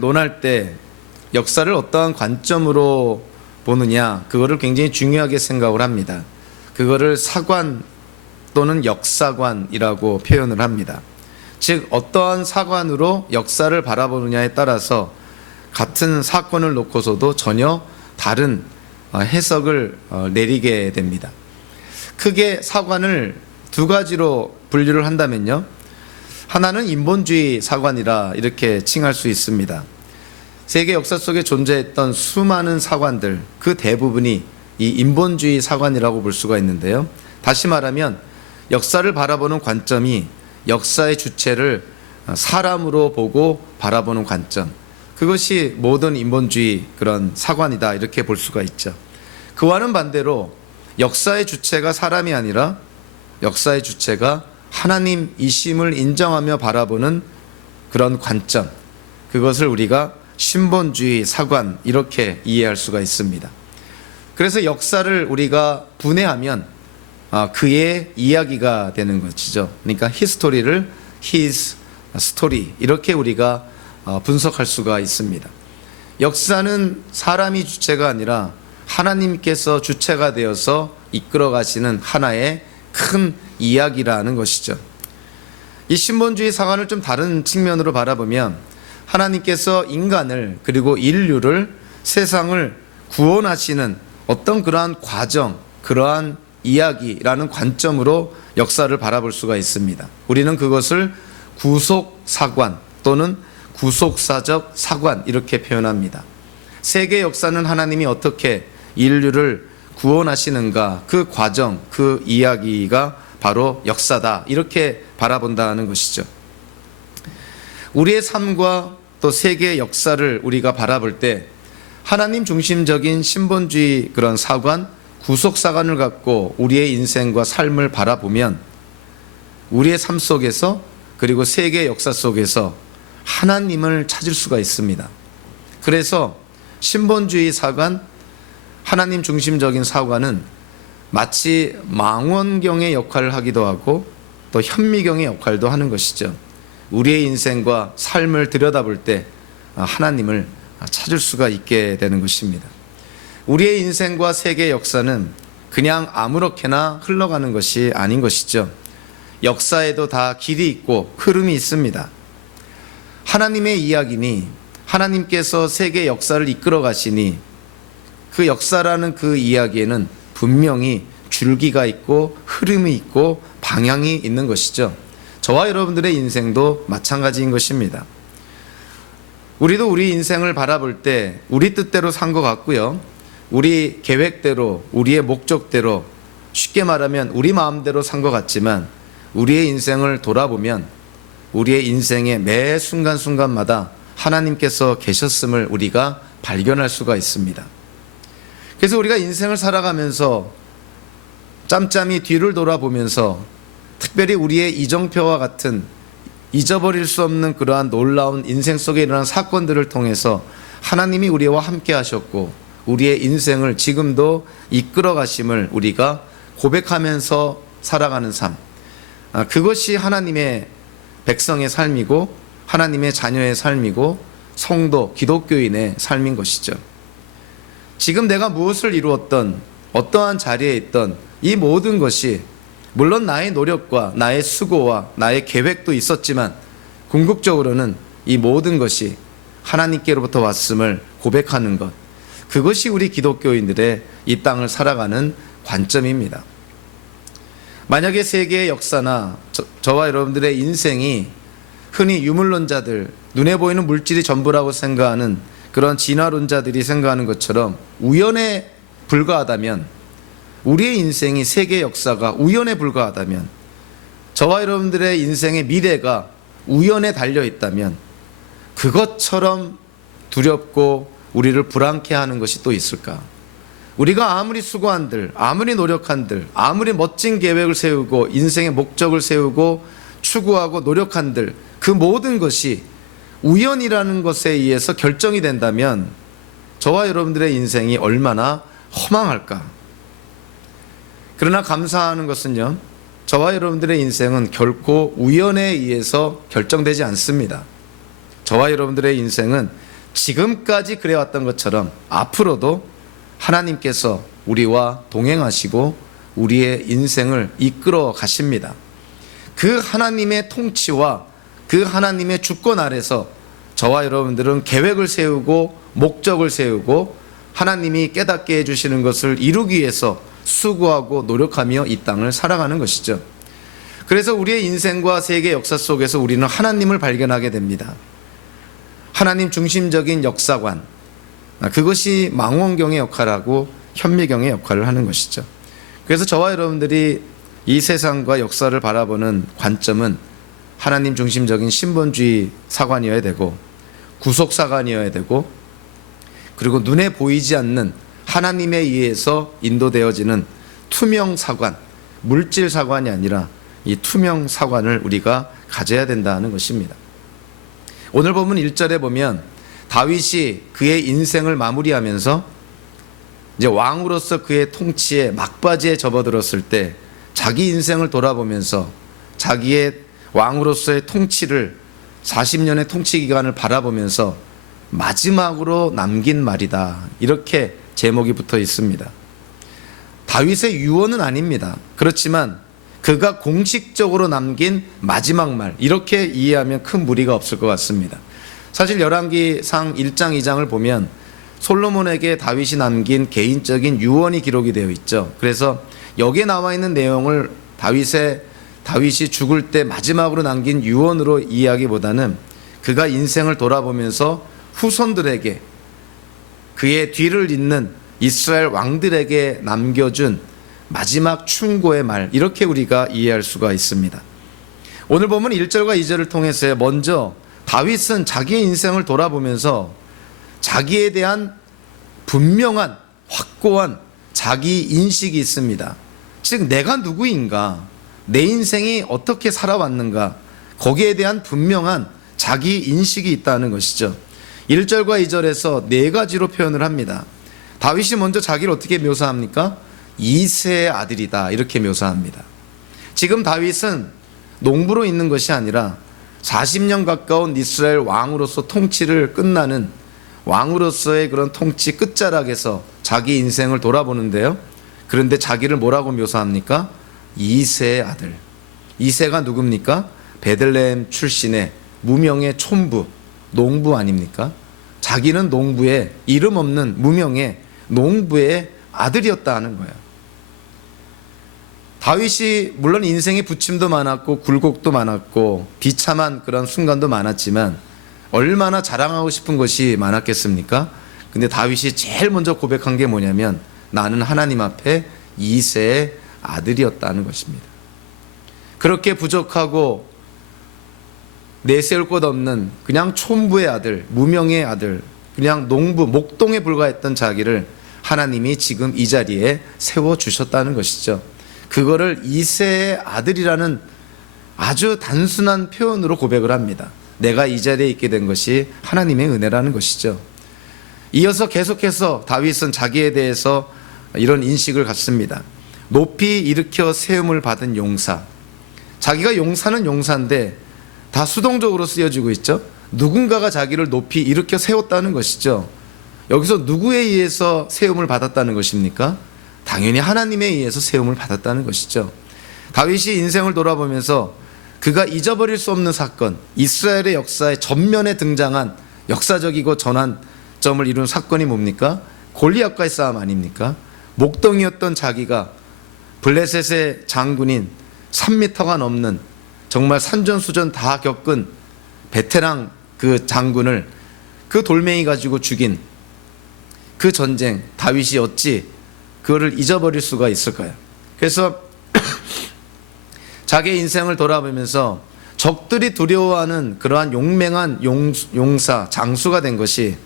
논할 때 역사를 어떠한 관점으로 보느냐, 그거를 굉장히 중요하게 생각을 합니다. 그거를 사관 또는 역사관이라고 표현을 합니다. 즉 어떠한 사관으로 역사를 바라보느냐에 따라서 같은 사건을 놓고서도 전혀 다른 해석을 내리게 됩니다. 크게 사관을 두 가지로 분류를 한다면요, 하나는 인본주의 사관이라 이렇게 칭할 수 있습니다. 세계 역사 속에 존재했던 수많은 사관들, 그 대부분이 이 인본주의 사관이라고 볼 수가 있는데요, 다시 말하면 역사를 바라보는 관점이 역사의 주체를 사람으로 보고 바라보는 관점, 그것이 모든 인본주의 그런 사관이다 이렇게 볼 수가 있죠. 그와는 반대로 역사의 주체가 사람이 아니라 역사의 주체가 하나님이심을 인정하며 바라보는 그런 관점, 그것을 우리가 신본주의 사관 이렇게 이해할 수가 있습니다. 그래서 역사를 우리가 분해하면 그의 이야기가 되는 것이죠. 그러니까 히스토리를 his story 이렇게 우리가 분석할 수가 있습니다. 역사는 사람이 주체가 아니라 하나님께서 주체가 되어서 이끌어 가시는 하나의 큰 이야기라는 것이죠. 이 신본주의 사관을 좀 다른 측면으로 바라보면 하나님께서 인간을 그리고 인류를, 세상을 구원하시는 어떤 그러한 과정, 그러한 이야기라는 관점으로 역사를 바라볼 수가 있습니다. 우리는 그것을 구속사관 또는 구속사적 사관 이렇게 표현합니다. 세계 역사는 하나님이 어떻게 인류를 구원하시는가, 그 과정, 그 이야기가 바로 역사다 이렇게 바라본다는 것이죠. 우리의 삶과 또 세계의 역사를 우리가 바라볼 때 하나님 중심적인 신본주의 그런 사관, 구속사관을 갖고 우리의 인생과 삶을 바라보면 우리의 삶 속에서 그리고 세계 역사 속에서 하나님을 찾을 수가 있습니다. 그래서 신본주의 사관, 하나님 중심적인 사관은 마치 망원경의 역할을 하기도 하고 또 현미경의 역할도 하는 것이죠. 우리의 인생과 삶을 들여다볼 때 하나님을 찾을 수가 있게 되는 것입니다. 우리의 인생과 세계 역사는 그냥 아무렇게나 흘러가는 것이 아닌 것이죠. 역사에도 다 길이 있고 흐름이 있습니다. 하나님의 이야기니 하나님께서 세계 역사를 이끌어 가시니 그 역사라는 그 이야기에는 분명히 줄기가 있고 흐름이 있고 방향이 있는 것이죠. 저와 여러분들의 인생도 마찬가지인 것입니다. 우리도 우리 인생을 바라볼 때 우리 뜻대로 산 것 같고요, 우리 계획대로, 우리의 목적대로, 쉽게 말하면 우리 마음대로 산 것 같지만 우리의 인생을 돌아보면 우리의 인생의 매 순간순간마다 하나님께서 계셨음을 우리가 발견할 수가 있습니다. 그래서 우리가 인생을 살아가면서 짬짬이 뒤를 돌아보면서 특별히 우리의 이정표와 같은 잊어버릴 수 없는 그러한 놀라운 인생 속에 일어난 사건들을 통해서 하나님이 우리와 함께 하셨고 우리의 인생을 지금도 이끌어 가심을 우리가 고백하면서 살아가는 삶, 그것이 하나님의 백성의 삶이고 하나님의 자녀의 삶이고 성도, 기독교인의 삶인 것이죠. 지금 내가 무엇을 이루었던, 어떠한 자리에 있던 이 모든 것이 물론 나의 노력과 나의 수고와 나의 계획도 있었지만 궁극적으로는 이 모든 것이 하나님께로부터 왔음을 고백하는 것, 그것이 우리 기독교인들의 이 땅을 살아가는 관점입니다. 만약에 세계의 역사나 저와 여러분들의 인생이 흔히 유물론자들, 눈에 보이는 물질이 전부라고 생각하는 그런 진화론자들이 생각하는 것처럼 우연에 불과하다면, 우리의 인생이 세계 역사가 우연에 불과하다면, 저와 여러분들의 인생의 미래가 우연에 달려 있다면 그것처럼 두렵고 우리를 불안케 하는 것이 또 있을까? 우리가 아무리 수고한들, 아무리 노력한들, 아무리 멋진 계획을 세우고 인생의 목적을 세우고 추구하고 노력한들, 그 모든 것이 우연이라는 것에 의해서 결정이 된다면 저와 여러분들의 인생이 얼마나 허망할까? 그러나 감사하는 것은요, 저와 여러분들의 인생은 결코 우연에 의해서 결정되지 않습니다. 저와 여러분들의 인생은 지금까지 그래왔던 것처럼 앞으로도 하나님께서 우리와 동행하시고 우리의 인생을 이끌어 가십니다. 그 하나님의 통치와 그 하나님의 주권 아래서 저와 여러분들은 계획을 세우고 목적을 세우고 하나님이 깨닫게 해주시는 것을 이루기 위해서 수고하고 노력하며 이 땅을 살아가는 것이죠. 그래서 우리의 인생과 세계 역사 속에서 우리는 하나님을 발견하게 됩니다. 하나님 중심적인 역사관, 그것이 망원경의 역할하고 현미경의 역할을 하는 것이죠. 그래서 저와 여러분들이 이 세상과 역사를 바라보는 관점은 하나님 중심적인 신본주의 사관이어야 되고 구속사관이어야 되고 그리고 눈에 보이지 않는 하나님에 의해서 인도되어지는 투명사관, 물질사관이 아니라 이 투명사관을 우리가 가져야 된다는 것입니다. 오늘 본문 1절에 보면 다윗이 그의 인생을 마무리하면서 이제 왕으로서 그의 통치에 막바지에 접어들었을 때 자기 인생을 돌아보면서 자기의 왕으로서의 통치를 40년의 통치 기간을 바라보면서 마지막으로 남긴 말이다. 이렇게 제목이 붙어 있습니다. 다윗의 유언은 아닙니다. 그렇지만 그가 공식적으로 남긴 마지막 말, 이렇게 이해하면 큰 무리가 없을 것 같습니다. 사실 열왕기상 1장 2장을 보면 솔로몬에게 다윗이 남긴 개인적인 유언이 기록이 되어 있죠. 그래서 여기에 나와 있는 내용을 다윗이 죽을 때 마지막으로 남긴 유언으로 이해하기보다는 그가 인생을 돌아보면서 후손들에게 그의 뒤를 잇는 이스라엘 왕들에게 남겨준 마지막 충고의 말, 이렇게 우리가 이해할 수가 있습니다. 오늘 보면 1절과 2절을 통해서 먼저 다윗은 자기의 인생을 돌아보면서 자기에 대한 분명한 확고한 자기 인식이 있습니다. 즉 내가 누구인가, 내 인생이 어떻게 살아왔는가, 거기에 대한 분명한 자기 인식이 있다는 것이죠. 1절과 2절에서 네 가지로 표현을 합니다. 다윗이 먼저 자기를 어떻게 묘사합니까? 이새의 아들이다, 이렇게 묘사합니다. 지금 다윗은 농부로 있는 것이 아니라 40년 가까운 이스라엘 왕으로서 통치를 끝나는 왕으로서의 그런 통치 끝자락에서 자기 인생을 돌아보는데요. 그런데 자기를 뭐라고 묘사합니까? 이새의 아들. 이새가 누굽니까? 베들레헴 출신의 무명의 촌부, 농부 아닙니까? 자기는 농부의, 이름 없는 무명의 농부의 아들이었다 하는 거예요. 다윗이 물론 인생의 부침도 많았고 굴곡도 많았고 비참한 그런 순간도 많았지만 얼마나 자랑하고 싶은 것이 많았겠습니까? 근데 다윗이 제일 먼저 고백한 게 뭐냐면 나는 하나님 앞에 이새의 아들이었다는 것입니다. 그렇게 부족하고 내세울 것 없는 그냥 촌부의 아들, 무명의 아들, 그냥 농부, 목동에 불과했던 자기를 하나님이 지금 이 자리에 세워주셨다는 것이죠. 그거를 이새의 아들이라는 아주 단순한 표현으로 고백을 합니다. 내가 이 자리에 있게 된 것이 하나님의 은혜라는 것이죠. 이어서 계속해서 다윗은 자기에 대해서 이런 인식을 갖습니다. 높이 일으켜 세움을 받은 용사. 자기가 용사는 용사인데 다 수동적으로 쓰여지고 있죠. 누군가가 자기를 높이 일으켜 세웠다는 것이죠. 여기서 누구에 의해서 세움을 받았다는 것입니까? 당연히 하나님에 의해서 세움을 받았다는 것이죠. 다윗이 인생을 돌아보면서 그가 잊어버릴 수 없는 사건, 이스라엘의 역사에 전면에 등장한 역사적이고 전환점을 이룬 사건이 뭡니까? 골리앗과의 싸움 아닙니까? 목동이었던 자기가 블레셋의 장군인 3m가 넘는 정말 산전수전 다 겪은 베테랑 그 장군을 그 돌멩이 가지고 죽인 그 전쟁, 다윗이 어찌 그거를 잊어버릴 수가 있을까요? 그래서 자기의 인생을 돌아보면서 적들이 두려워하는 그러한 용맹한 용사, 장수가 된 것이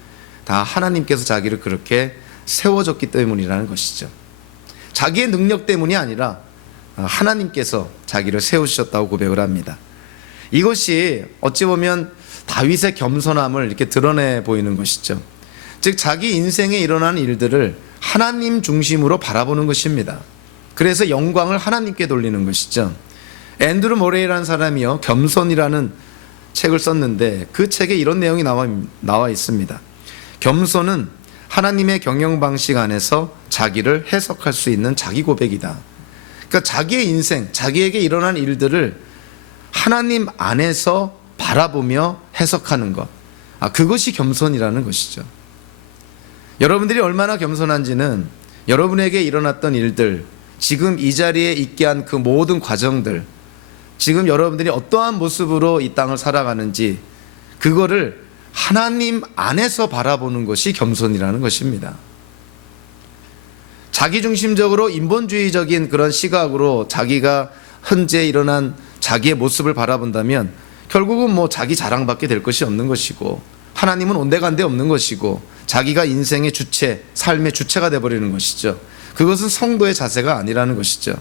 다 하나님께서 자기를 그렇게 세워줬기 때문이라는 것이죠. 자기의 능력 때문이 아니라 하나님께서 자기를 세우셨다고 고백을 합니다. 이것이 어찌 보면 다윗의 겸손함을 이렇게 드러내 보이는 것이죠. 즉 자기 인생에 일어나는 일들을 하나님 중심으로 바라보는 것입니다. 그래서 영광을 하나님께 돌리는 것이죠. 앤드루 모레이라는 사람이요, 겸손이라는 책을 썼는데 그 책에 이런 내용이 나와 있습니다. 겸손은 하나님의 경영 방식 안에서 자기를 해석할 수 있는 자기 고백이다. 그러니까 자기의 인생, 자기에게 일어난 일들을 하나님 안에서 바라보며 해석하는 것. 그것이 겸손이라는 것이죠. 여러분들이 얼마나 겸손한지는 여러분에게 일어났던 일들, 지금 이 자리에 있게 한 그 모든 과정들, 지금 여러분들이 어떠한 모습으로 이 땅을 살아가는지 그거를 하나님 안에서 바라보는 것이 겸손이라는 것입니다. 자기중심적으로 인본주의적인 그런 시각으로 자기가 현재 일어난 자기의 모습을 바라본다면 결국은 뭐 자기 자랑밖에 될 것이 없는 것이고, 하나님은 온데간데 없는 것이고, 자기가 인생의 주체, 삶의 주체가 되어버리는 것이죠. 그것은 성도의 자세가 아니라는 것이죠.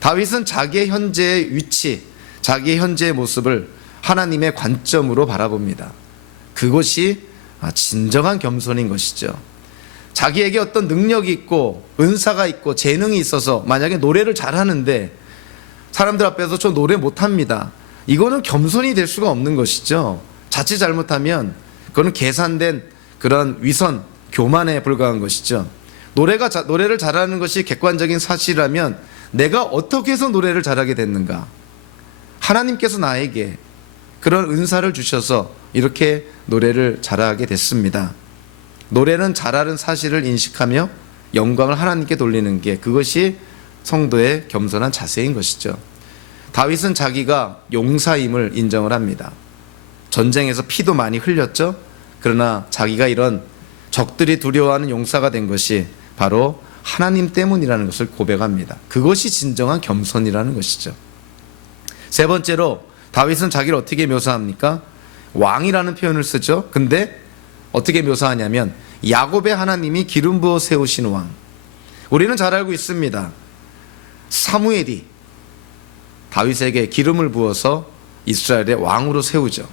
다윗은 자기의 현재의 위치, 자기의 현재의 모습을 하나님의 관점으로 바라봅니다. 그것이 진정한 겸손인 것이죠. 자기에게 어떤 능력이 있고 은사가 있고 재능이 있어서 만약에 노래를 잘하는데 사람들 앞에서 저 노래 못합니다, 이거는 겸손이 될 수가 없는 것이죠. 자칫 잘못하면 그거는 계산된 그런 위선, 교만에 불과한 것이죠. 노래를 잘하는 것이 객관적인 사실이라면 내가 어떻게 해서 노래를 잘하게 됐는가? 하나님께서 나에게 그런 은사를 주셔서 이렇게 노래를 잘하게 됐습니다. 노래는 잘하는 사실을 인식하며 영광을 하나님께 돌리는 게, 그것이 성도의 겸손한 자세인 것이죠. 다윗은 자기가 용사임을 인정을 합니다. 전쟁에서 피도 많이 흘렸죠. 그러나 자기가 이런 적들이 두려워하는 용사가 된 것이 바로 하나님 때문이라는 것을 고백합니다. 그것이 진정한 겸손이라는 것이죠. 세 번째로 다윗은 자기를 어떻게 묘사합니까? 왕이라는 표현을 쓰죠. 근데 어떻게 묘사하냐면 야곱의 하나님이 기름 부어 세우신 왕. 우리는 잘 알고 있습니다. 사무엘이 다윗에게 기름을 부어서 이스라엘의 왕으로 세우죠.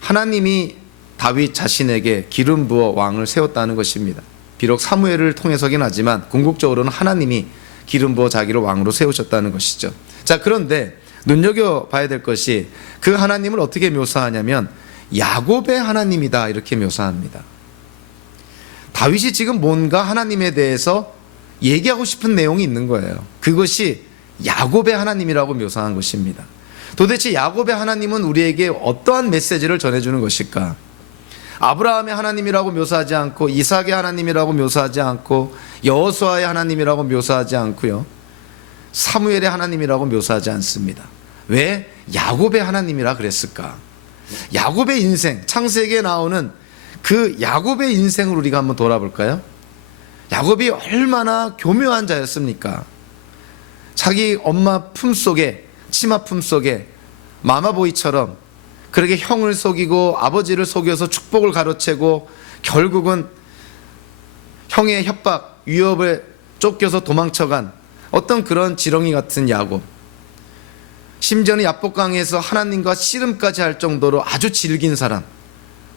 하나님이 다윗 자신에게 기름 부어 왕을 세웠다는 것입니다. 비록 사무엘을 통해서긴 하지만 궁극적으로는 하나님이 기름 부어 자기를 왕으로 세우셨다는 것이죠. 자, 그런데 눈여겨봐야 될 것이 그 하나님을 어떻게 묘사하냐면 야곱의 하나님이다, 이렇게 묘사합니다. 다윗이 지금 뭔가 하나님에 대해서 얘기하고 싶은 내용이 있는 거예요. 그것이 야곱의 하나님이라고 묘사한 것입니다. 도대체 야곱의 하나님은 우리에게 어떠한 메시지를 전해주는 것일까? 아브라함의 하나님이라고 묘사하지 않고, 이삭의 하나님이라고 묘사하지 않고, 여호수아의 하나님이라고 묘사하지 않고요, 사무엘의 하나님이라고 묘사하지 않습니다. 왜 야곱의 하나님이라 그랬을까? 야곱의 인생, 창세기에 나오는 그 야곱의 인생을 우리가 한번 돌아볼까요? 야곱이 얼마나 교묘한 자였습니까? 자기 엄마 품속에, 치마 품속에 마마보이처럼 그렇게 형을 속이고 아버지를 속여서 축복을 가로채고 결국은 형의 협박, 위협에 쫓겨서 도망쳐간 어떤 그런 지렁이 같은 야곱, 심지어는 야복강에서 하나님과 씨름까지 할 정도로 아주 질긴 사람,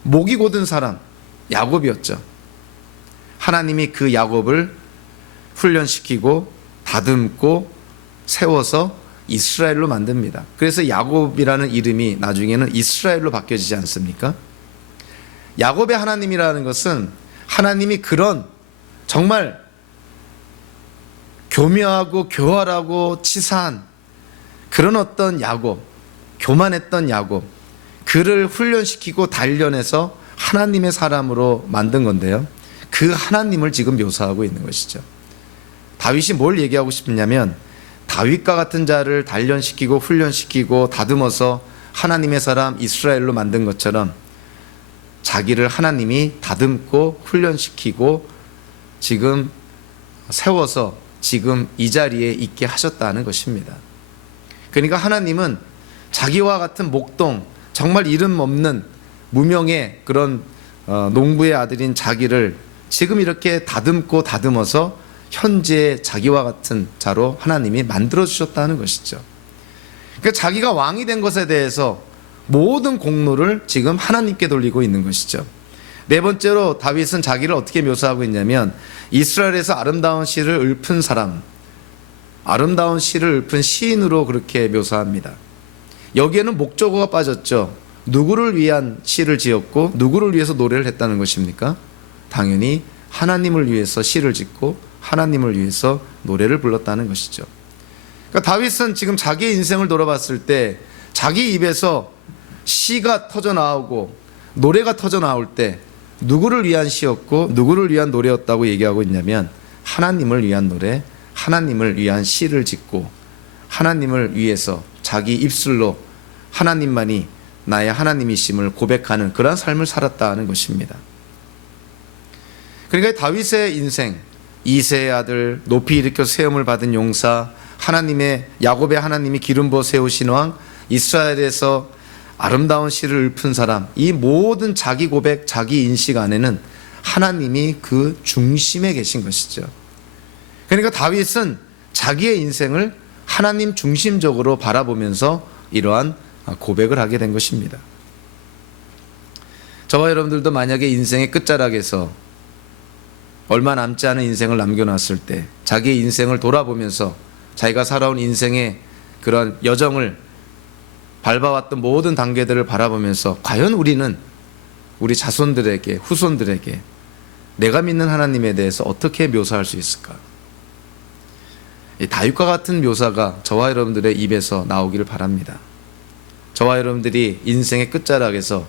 목이 곧은 사람, 야곱이었죠. 하나님이 그 야곱을 훈련시키고 다듬고 세워서 이스라엘로 만듭니다. 그래서 야곱이라는 이름이 나중에는 이스라엘로 바뀌어지지 않습니까? 야곱의 하나님이라는 것은 하나님이 그런 정말 교묘하고 교활하고 치사한 그런 어떤 야곱, 교만했던 야곱, 그를 훈련시키고 단련해서 하나님의 사람으로 만든 건데요, 그 하나님을 지금 묘사하고 있는 것이죠. 다윗이 뭘 얘기하고 싶냐면 다윗과 같은 자를 단련시키고 훈련시키고 다듬어서 하나님의 사람 이스라엘로 만든 것처럼 자기를 하나님이 다듬고 훈련시키고 지금 세워서 지금 이 자리에 있게 하셨다는 것입니다. 그러니까 하나님은 자기와 같은 목동, 정말 이름 없는 무명의 그런 농부의 아들인 자기를 지금 이렇게 다듬고 다듬어서 현재 자기와 같은 자로 하나님이 만들어주셨다는 것이죠. 그러니까 자기가 왕이 된 것에 대해서 모든 공로를 지금 하나님께 돌리고 있는 것이죠. 네 번째로 다윗은 자기를 어떻게 묘사하고 있냐면 이스라엘에서 아름다운 시를 읊은 사람, 아름다운 시를 읊은 시인으로 그렇게 묘사합니다. 여기에는 목적어가 빠졌죠. 누구를 위한 시를 지었고 누구를 위해서 노래를 했다는 것입니까? 당연히 하나님을 위해서 시를 짓고 하나님을 위해서 노래를 불렀다는 것이죠. 그러니까 다윗은 지금 자기의 인생을 돌아봤을 때 자기 입에서 시가 터져 나오고 노래가 터져 나올 때 누구를 위한 시였고 누구를 위한 노래였다고 얘기하고 있냐면 하나님을 위한 노래, 하나님을 위한 시를 짓고 하나님을 위해서 자기 입술로 하나님만이 나의 하나님이심을 고백하는 그러한 삶을 살았다는 것입니다. 그러니까 다윗의 인생, 이새의 아들, 높이 일으켜 세움을 받은 용사, 하나님의 야곱의 하나님이 기름 부어 세우신 왕, 이스라엘에서 아름다운 시를 읊은 사람, 이 모든 자기 고백, 자기 인식 안에는 하나님이 그 중심에 계신 것이죠. 그러니까 다윗은 자기의 인생을 하나님 중심적으로 바라보면서 이러한 고백을 하게 된 것입니다. 저와 여러분들도 만약에 인생의 끝자락에서 얼마 남지 않은 인생을 남겨놨을 때 자기의 인생을 돌아보면서 자기가 살아온 인생의 그런 여정을 밟아왔던 모든 단계들을 바라보면서 과연 우리는 우리 자손들에게, 후손들에게 내가 믿는 하나님에 대해서 어떻게 묘사할 수 있을까? 이 다윗과 같은 묘사가 저와 여러분들의 입에서 나오기를 바랍니다. 저와 여러분들이 인생의 끝자락에서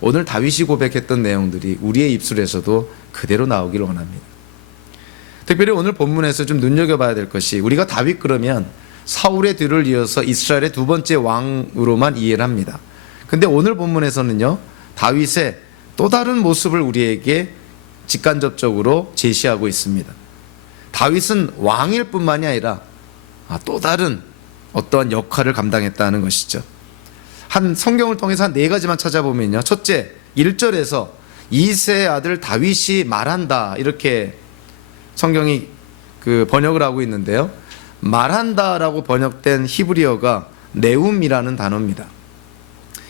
오늘 다윗이 고백했던 내용들이 우리의 입술에서도 그대로 나오기를 원합니다. 특별히 오늘 본문에서 좀 눈여겨봐야 될 것이, 우리가 다윗 그러면 사울의 뒤를 이어서 이스라엘의 두 번째 왕으로만 이해를 합니다. 근데 오늘 본문에서는요, 다윗의 또 다른 모습을 우리에게 직간접적으로 제시하고 있습니다. 다윗은 왕일 뿐만이 아니라 또 다른 어떠한 역할을 감당했다는 것이죠. 한 성경을 통해서 한 네 가지만 찾아보면요, 첫째, 1절에서 이새의 아들 다윗이 말한다, 이렇게 성경이 번역을 하고 있는데요, 말한다라고 번역된 히브리어가 네움이라는 단어입니다.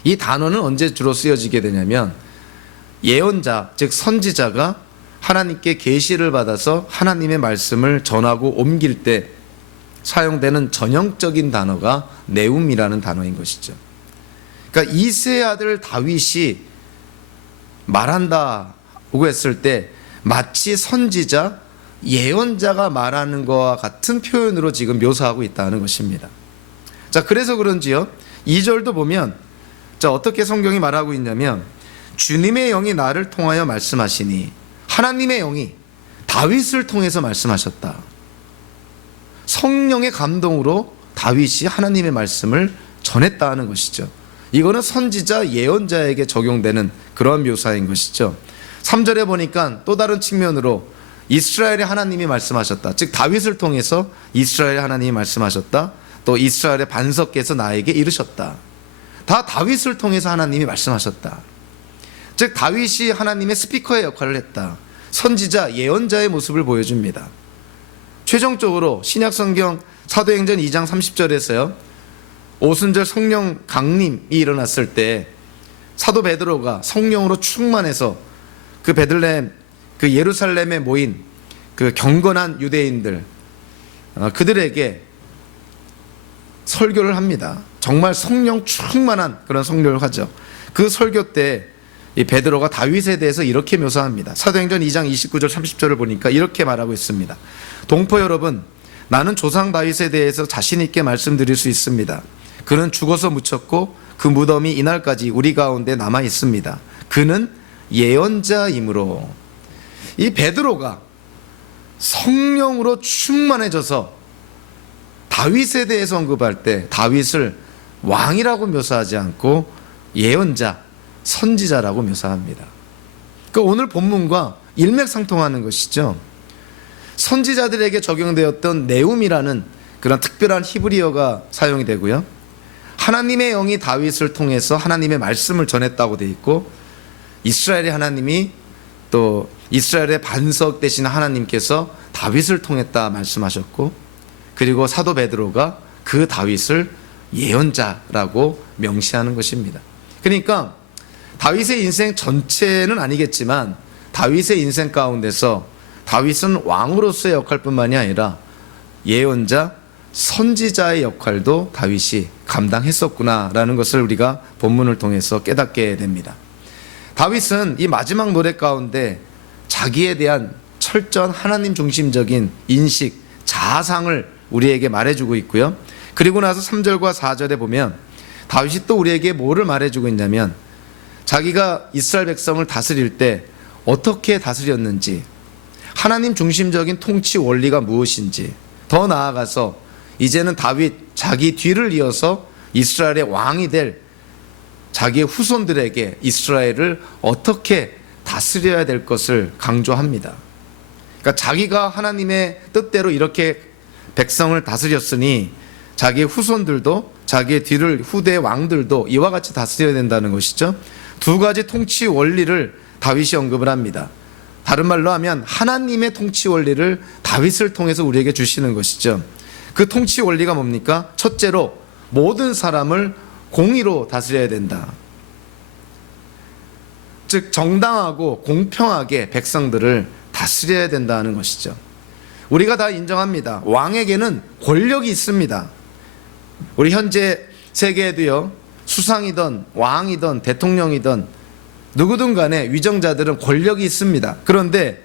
이 단어는 언제 주로 쓰여지게 되냐면 예언자, 즉 선지자가 하나님께 계시를 받아서 하나님의 말씀을 전하고 옮길 때 사용되는 전형적인 단어가 네움이라는 단어인 것이죠. 그러니까 이새의 아들 다윗이 말한다고 했을 때 마치 선지자, 예언자가 말하는 것과 같은 표현으로 지금 묘사하고 있다는 것입니다. 자, 그래서 그런지요, 2절도 보면 자, 어떻게 성경이 말하고 있냐면 주님의 영이 나를 통하여 말씀하시니, 하나님의 영이 다윗을 통해서 말씀하셨다. 성령의 감동으로 다윗이 하나님의 말씀을 전했다는 것이죠. 이거는 선지자, 예언자에게 적용되는 그런 묘사인 것이죠. 3절에 보니까 또 다른 측면으로 이스라엘의 하나님이 말씀하셨다. 즉 다윗을 통해서 이스라엘의 하나님이 말씀하셨다. 또 이스라엘의 반석께서 나에게 이르셨다. 다 다윗을 통해서 하나님이 말씀하셨다. 즉 다윗이 하나님의 스피커의 역할을 했다. 선지자, 예언자의 모습을 보여줍니다. 최종적으로 신약성경 사도행전 2장 30절에서요, 오순절 성령 강림이 일어났을 때 사도 베드로가 성령으로 충만해서 그 베들레헴, 그 예루살렘에 모인 그 경건한 유대인들, 그들에게 설교를 합니다. 정말 성령 충만한 그런 설교를 하죠. 그 설교 때 이 베드로가 다윗에 대해서 이렇게 묘사합니다. 사도행전 2장 29절 30절을 보니까 이렇게 말하고 있습니다. 동포 여러분, 나는 조상 다윗에 대해서 자신 있게 말씀드릴 수 있습니다. 그는 죽어서 묻혔고 그 무덤이 이날까지 우리 가운데 남아 있습니다. 그는 예언자이므로. 이 베드로가 성령으로 충만해져서 다윗에 대해서 언급할 때 다윗을 왕이라고 묘사하지 않고 예언자, 선지자라고 묘사합니다. 그 오늘 본문과 일맥상통하는 것이죠. 선지자들에게 적용되었던 네움이라는 그런 특별한 히브리어가 사용이 되고요, 하나님의 영이 다윗을 통해서 하나님의 말씀을 전했다고 되어 있고, 이스라엘의 하나님이 또 이스라엘의 반석 되신 하나님께서 다윗을 통했다 말씀하셨고, 그리고 사도 베드로가 그 다윗을 예언자라고 명시하는 것입니다. 그러니까 다윗의 인생 전체는 아니겠지만 다윗의 인생 가운데서 다윗은 왕으로서의 역할뿐만이 아니라 예언자, 선지자의 역할도 다윗이 감당했었구나라는 것을 우리가 본문을 통해서 깨닫게 됩니다. 다윗은 이 마지막 노래 가운데 자기에 대한 철저한 하나님 중심적인 인식, 자아상을 우리에게 말해주고 있고요. 그리고 나서 3절과 4절에 보면 다윗이 또 우리에게 뭐를 말해주고 있냐면 자기가 이스라엘 백성을 다스릴 때 어떻게 다스렸는지, 하나님 중심적인 통치 원리가 무엇인지, 더 나아가서 이제는 다윗 자기 뒤를 이어서 이스라엘의 왕이 될 자기의 후손들에게 이스라엘을 어떻게 다스려야 될 것을 강조합니다. 그러니까 자기가 하나님의 뜻대로 이렇게 백성을 다스렸으니 자기의 후손들도 자기의 뒤를 후대 왕들도 이와 같이 다스려야 된다는 것이죠. 두 가지 통치 원리를 다윗이 언급을 합니다. 다른 말로 하면 하나님의 통치 원리를 다윗을 통해서 우리에게 주시는 것이죠. 그 통치 원리가 뭡니까? 첫째로 모든 사람을 공의로 다스려야 된다. 즉 정당하고 공평하게 백성들을 다스려야 된다는 것이죠. 우리가 다 인정합니다. 왕에게는 권력이 있습니다. 우리 현재 세계에도요, 수상이든 왕이든 대통령이든 누구든 간에 위정자들은 권력이 있습니다. 그런데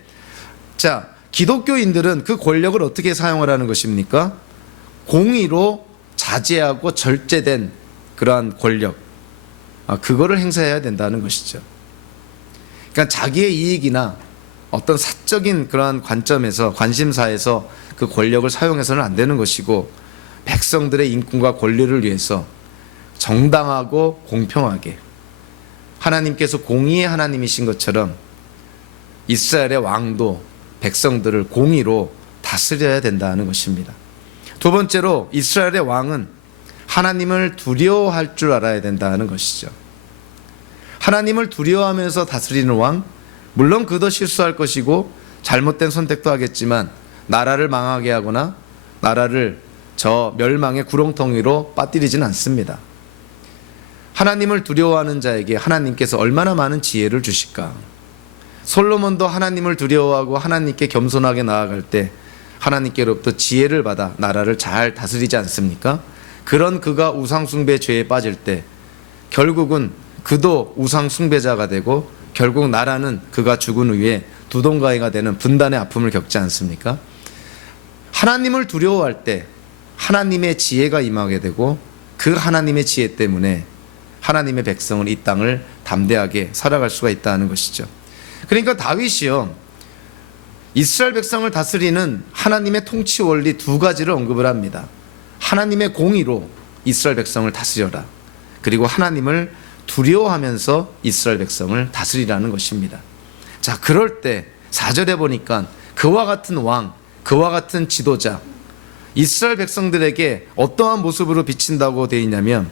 자, 기독교인들은 그 권력을 어떻게 사용하라는 것입니까? 공의로 자제하고 절제된 그러한 권력, 그거를 행사해야 된다는 것이죠. 그러니까 자기의 이익이나 어떤 사적인 그러한 관점에서, 관심사에서 그 권력을 사용해서는 안 되는 것이고, 백성들의 인권과 권리를 위해서 정당하고 공평하게, 하나님께서 공의의 하나님이신 것처럼 이스라엘의 왕도 백성들을 공의로 다스려야 된다는 것입니다. 두 번째로 이스라엘의 왕은 하나님을 두려워할 줄 알아야 된다는 것이죠. 하나님을 두려워하면서 다스리는 왕, 물론 그도 실수할 것이고 잘못된 선택도 하겠지만 나라를 망하게 하거나 나라를 저 멸망의 구렁텅이로 빠뜨리지는 않습니다. 하나님을 두려워하는 자에게 하나님께서 얼마나 많은 지혜를 주실까. 솔로몬도 하나님을 두려워하고 하나님께 겸손하게 나아갈 때 하나님께로부터 지혜를 받아 나라를 잘 다스리지 않습니까? 그런 그가 우상숭배 죄에 빠질 때 결국은 그도 우상숭배자가 되고 결국 나라는 그가 죽은 후에 두동강이가 되는 분단의 아픔을 겪지 않습니까? 하나님을 두려워할 때 하나님의 지혜가 임하게 되고 그 하나님의 지혜 때문에 하나님의 백성은 이 땅을 담대하게 살아갈 수가 있다는 것이죠. 그러니까 다윗이요, 이스라엘 백성을 다스리는 하나님의 통치 원리 두 가지를 언급을 합니다. 하나님의 공의로 이스라엘 백성을 다스려라. 그리고 하나님을 두려워하면서 이스라엘 백성을 다스리라는 것입니다. 자, 그럴 때 4절에 보니까 그와 같은 왕, 그와 같은 지도자, 이스라엘 백성들에게 어떠한 모습으로 비친다고 되어 있냐면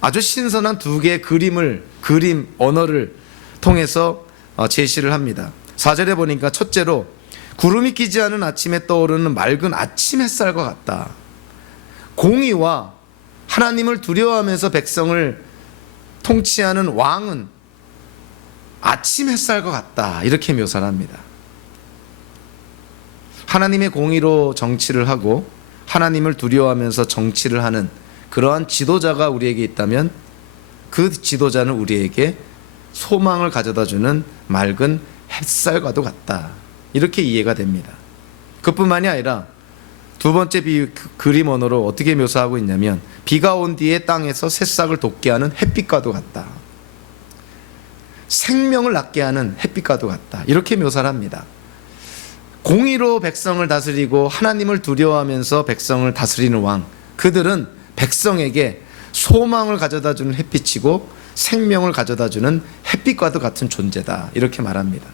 아주 신선한 두 개의 그림 언어를 통해서 제시를 합니다. 4절에 보니까 첫째로 구름이 끼지 않은 아침에 떠오르는 맑은 아침 햇살과 같다. 공의와 하나님을 두려워하면서 백성을 통치하는 왕은 아침 햇살과 같다, 이렇게 묘사를 합니다. 하나님의 공의로 정치를 하고 하나님을 두려워하면서 정치를 하는 그러한 지도자가 우리에게 있다면 그 지도자는 우리에게 소망을 가져다주는 맑은 햇살과도 같다, 이렇게 이해가 됩니다. 그뿐만이 아니라 두 번째 그림 언어로 어떻게 묘사하고 있냐면 비가 온 뒤에 땅에서 새싹을 돋게 하는 햇빛과도 같다, 생명을 낳게 하는 햇빛과도 같다, 이렇게 묘사를 합니다. 공의로 백성을 다스리고 하나님을 두려워하면서 백성을 다스리는 왕, 그들은 백성에게 소망을 가져다주는 햇빛이고 생명을 가져다주는 햇빛과도 같은 존재다, 이렇게 말합니다.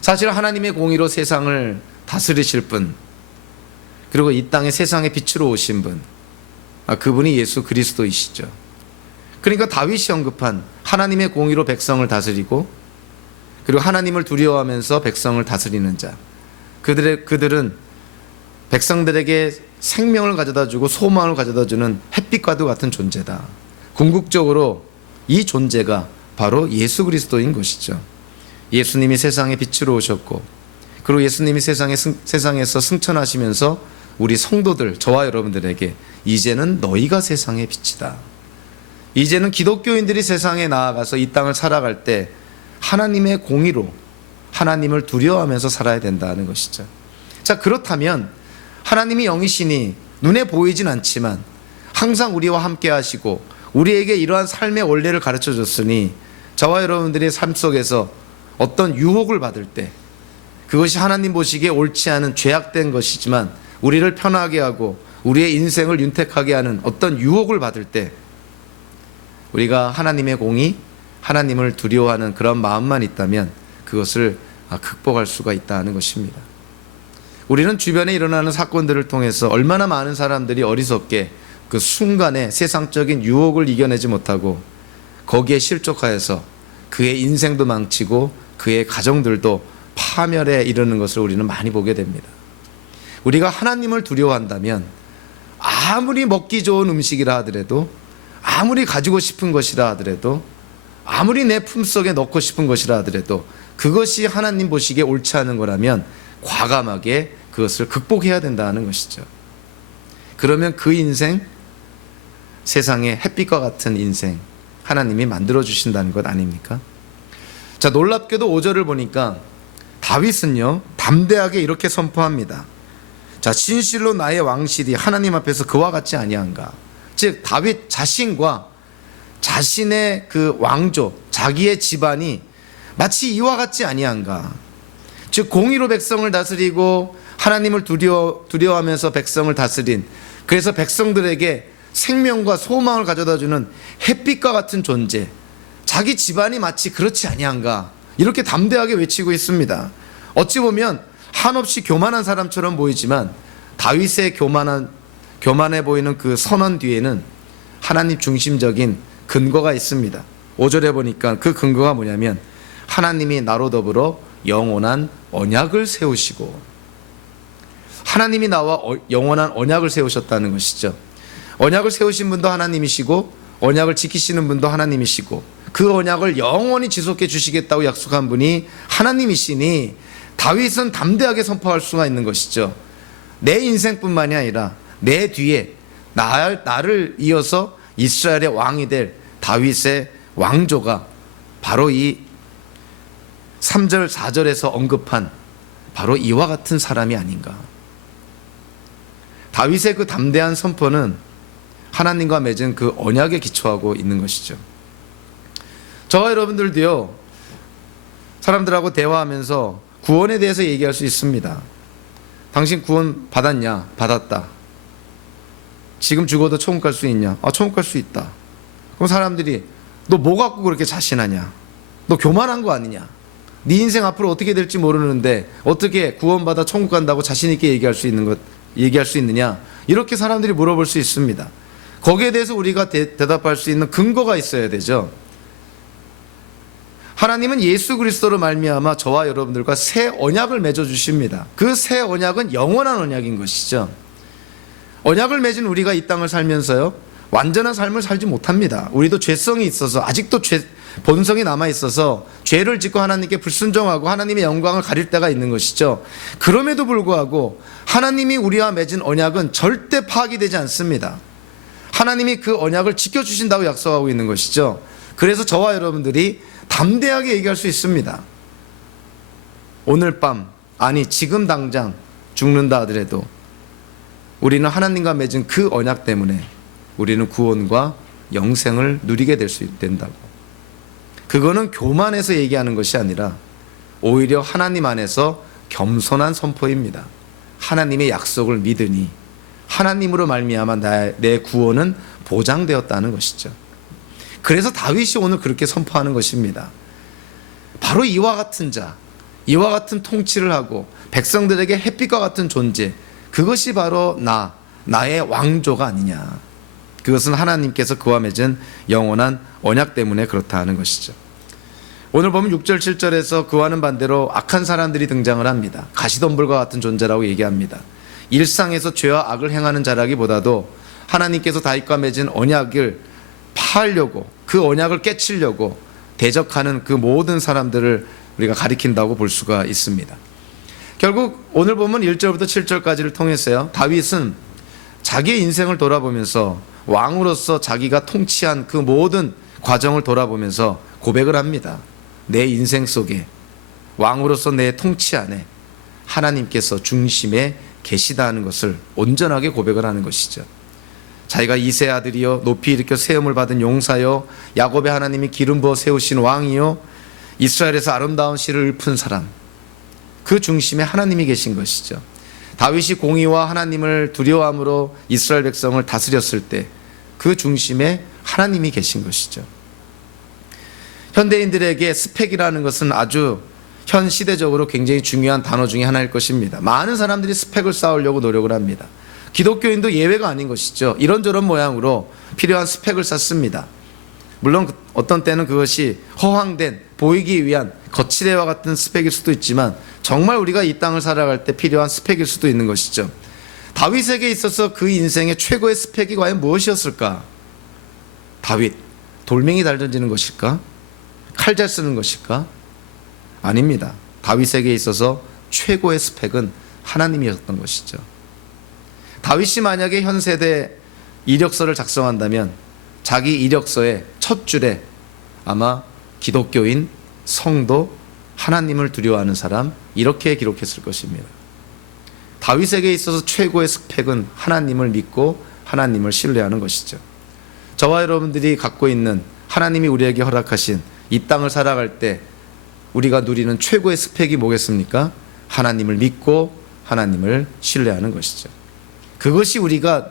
사실 하나님의 공의로 세상을 다스리실 분, 그리고 이 땅에 세상의 빛으로 오신 분, 그분이 예수 그리스도이시죠. 그러니까 다윗이 언급한 하나님의 공의로 백성을 다스리고 그리고 하나님을 두려워하면서 백성을 다스리는 자, 그들은 백성들에게 생명을 가져다주고 소망을 가져다주는 햇빛과도 같은 존재다. 궁극적으로 이 존재가 바로 예수 그리스도인 것이죠. 예수님이 세상에 빛으로 오셨고 그리고 예수님이 세상에서 승천하시면서 우리 성도들, 저와 여러분들에게 이제는 너희가 세상의 빛이다. 이제는 기독교인들이 세상에 나아가서 이 땅을 살아갈 때 하나님의 공의로 하나님을 두려워하면서 살아야 된다는 것이죠. 자, 그렇다면 하나님이 영이시니 눈에 보이진 않지만 항상 우리와 함께 하시고 우리에게 이러한 삶의 원리를 가르쳐 줬으니 저와 여러분들의 삶 속에서 어떤 유혹을 받을 때 그것이 하나님 보시기에 옳지 않은 죄악된 것이지만 우리를 편하게 하고 우리의 인생을 윤택하게 하는 어떤 유혹을 받을 때 우리가 하나님의 공의, 하나님을 두려워하는 그런 마음만 있다면 그것을 극복할 수가 있다는 것입니다. 우리는 주변에 일어나는 사건들을 통해서 얼마나 많은 사람들이 어리석게 그 순간에 세상적인 유혹을 이겨내지 못하고 거기에 실족하여서 그의 인생도 망치고 그의 가정들도 파멸에 이르는 것을 우리는 많이 보게 됩니다. 우리가 하나님을 두려워한다면 아무리 먹기 좋은 음식이라 하더라도 아무리 가지고 싶은 것이라 하더라도 아무리 내 품속에 넣고 싶은 것이라 하더라도 그것이 하나님 보시기에 옳지 않은 거라면 과감하게 그것을 극복해야 된다는 것이죠. 그러면 그 인생, 세상의 햇빛과 같은 인생 하나님이 만들어 주신다는 것 아닙니까? 자, 놀랍게도 5절을 보니까 다윗은요 담대하게 이렇게 선포합니다. 자, 진실로 나의 왕실이 하나님 앞에서 그와 같지 아니한가. 즉 다윗 자신과 자신의 그 왕조, 자기의 집안이 마치 이와 같지 아니한가. 즉 공의로 백성을 다스리고 하나님을 두려워하면서 백성을 다스린, 그래서 백성들에게 생명과 소망을 가져다주는 햇빛과 같은 존재, 자기 집안이 마치 그렇지 아니한가, 이렇게 담대하게 외치고 있습니다. 어찌 보면 한없이 교만한 사람처럼 보이지만 다윗의 교만해 보이는 그 선언 뒤에는 하나님 중심적인 근거가 있습니다. 5절에 보니까 그 근거가 뭐냐면 하나님이 나로 더불어 영원한 언약을 세우시고, 하나님이 나와 영원한 언약을 세우셨다는 것이죠. 언약을 세우신 분도 하나님이시고 언약을 지키시는 분도 하나님이시고 그 언약을 영원히 지속해 주시겠다고 약속한 분이 하나님이시니 다윗은 담대하게 선포할 수가 있는 것이죠. 내 인생뿐만이 아니라 내 뒤에 나를 이어서 이스라엘의 왕이 될 다윗의 왕조가 바로 이 3절 4절에서 언급한 바로 이와 같은 사람이 아닌가. 다윗의 그 담대한 선포는 하나님과 맺은 그 언약에 기초하고 있는 것이죠. 저와 여러분들도요 사람들하고 대화하면서 구원에 대해서 얘기할 수 있습니다. 당신 구원 받았냐? 받았다. 지금 죽어도 천국 갈 수 있냐? 천국 갈 수 있다. 그럼 사람들이 너 뭐 갖고 그렇게 자신하냐? 너 교만한 거 아니냐? 네 인생 앞으로 어떻게 될지 모르는데 어떻게 구원받아 천국 간다고 자신 있게 얘기할 수 있느냐? 이렇게 사람들이 물어볼 수 있습니다. 거기에 대해서 우리가 대답할 수 있는 근거가 있어야 되죠. 하나님은 예수 그리스도로 말미암아 저와 여러분들과 새 언약을 맺어 주십니다. 그 새 언약은 영원한 언약인 것이죠. 언약을 맺은 우리가 이 땅을 살면서요 완전한 삶을 살지 못합니다. 우리도 죄성이 있어서 아직도 본성이 남아 있어서 죄를 짓고 하나님께 불순종하고 하나님의 영광을 가릴 때가 있는 것이죠. 그럼에도 불구하고 하나님이 우리와 맺은 언약은 절대 파기되지 않습니다. 하나님이 그 언약을 지켜주신다고 약속하고 있는 것이죠. 그래서 저와 여러분들이 담대하게 얘기할 수 있습니다. 오늘 밤, 아니 지금 당장 죽는다 하더라도 우리는 하나님과 맺은 그 언약 때문에 우리는 구원과 영생을 누리게 된다고. 그거는 교만해서 얘기하는 것이 아니라 오히려 하나님 안에서 겸손한 선포입니다. 하나님의 약속을 믿으니 하나님으로 말미암아 내 구원은 보장되었다는 것이죠. 그래서 다윗이 오늘 그렇게 선포하는 것입니다. 바로 이와 같은 자, 이와 같은 통치를 하고 백성들에게 햇빛과 같은 존재, 그것이 바로 나의 왕조가 아니냐. 그것은 하나님께서 그와 맺은 영원한 언약 때문에 그렇다 하는 것이죠. 오늘 보면 6절 7절에서 그와는 반대로 악한 사람들이 등장을 합니다. 가시덤불과 같은 존재라고 얘기합니다. 일상에서 죄와 악을 행하는 자라기보다도 하나님께서 다윗과 맺은 언약을 파하려고, 그 언약을 깨치려고 대적하는 그 모든 사람들을 우리가 가리킨다고 볼 수가 있습니다. 결국 오늘 보면 1절부터 7절까지를 통해서요, 다윗은 자기의 인생을 돌아보면서 왕으로서 자기가 통치한 그 모든 과정을 돌아보면서 고백을 합니다. 내 인생 속에 왕으로서 내 통치 안에 하나님께서 중심에 계시다 하는 것을 온전하게 고백을 하는 것이죠. 자기가 이세 아들이요 높이 일으켜 세움을 받은 용사요 야곱의 하나님이 기름 부어 세우신 왕이요 이스라엘에서 아름다운 씨를 읊은 사람, 그 중심에 하나님이 계신 것이죠. 다윗이 공의와 하나님을 두려워함으로 이스라엘 백성을 다스렸을 때 그 중심에 하나님이 계신 것이죠. 현대인들에게 스펙이라는 것은 아주 현 시대적으로 굉장히 중요한 단어 중에 하나일 것입니다. 많은 사람들이 스펙을 쌓으려고 노력을 합니다. 기독교인도 예외가 아닌 것이죠. 이런저런 모양으로 필요한 스펙을 쌓습니다. 물론 어떤 때는 그것이 허황된, 보이기 위한 거칠애와 같은 스펙일 수도 있지만 정말 우리가 이 땅을 살아갈 때 필요한 스펙일 수도 있는 것이죠. 다윗에게 있어서 그 인생의 최고의 스펙이 과연 무엇이었을까? 다윗, 돌멩이 잘 던지는 것일까? 칼 잘 쓰는 것일까? 아닙니다. 다윗에게 있어서 최고의 스펙은 하나님이었던 것이죠. 다윗이 만약에 현 세대 이력서를 작성한다면 자기 이력서의 첫 줄에 아마 기독교인, 성도, 하나님을 두려워하는 사람, 이렇게 기록했을 것입니다. 다윗에게 있어서 최고의 스펙은 하나님을 믿고 하나님을 신뢰하는 것이죠. 저와 여러분들이 갖고 있는, 하나님이 우리에게 허락하신 이 땅을 살아갈 때 우리가 누리는 최고의 스펙이 뭐겠습니까? 하나님을 믿고 하나님을 신뢰하는 것이죠. 그것이 우리가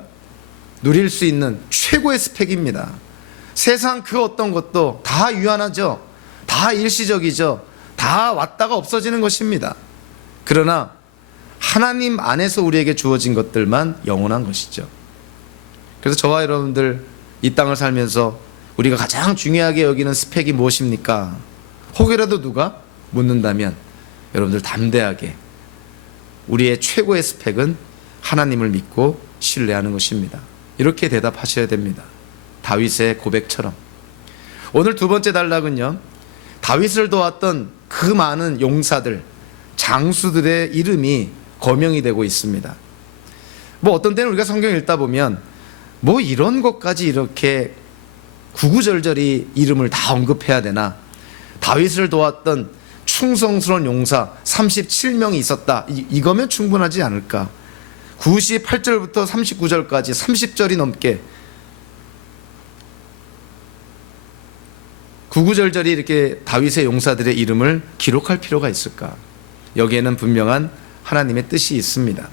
누릴 수 있는 최고의 스펙입니다. 세상 그 어떤 것도 다 유한하죠. 다 일시적이죠. 다 왔다가 없어지는 것입니다. 그러나 하나님 안에서 우리에게 주어진 것들만 영원한 것이죠. 그래서 저와 여러분들 이 땅을 살면서 우리가 가장 중요하게 여기는 스펙이 무엇입니까? 혹여라도 누가 묻는다면 여러분들 담대하게 우리의 최고의 스펙은 하나님을 믿고 신뢰하는 것입니다. 이렇게 대답하셔야 됩니다. 다윗의 고백처럼. 오늘 두 번째 단락은요, 다윗을 도왔던 그 많은 용사들, 장수들의 이름이 거명이 되고 있습니다. 뭐 어떤 때는 우리가 성경 읽다 보면 뭐 이런 것까지 이렇게 구구절절히 이름을 다 언급해야 되나? 다윗을 도왔던 충성스러운 용사 37명이 있었다. 이거면 충분하지 않을까? 98절부터 39절까지 30절이 넘게 구구절절히 이렇게 다윗의 용사들의 이름을 기록할 필요가 있을까? 여기에는 분명한 하나님의 뜻이 있습니다.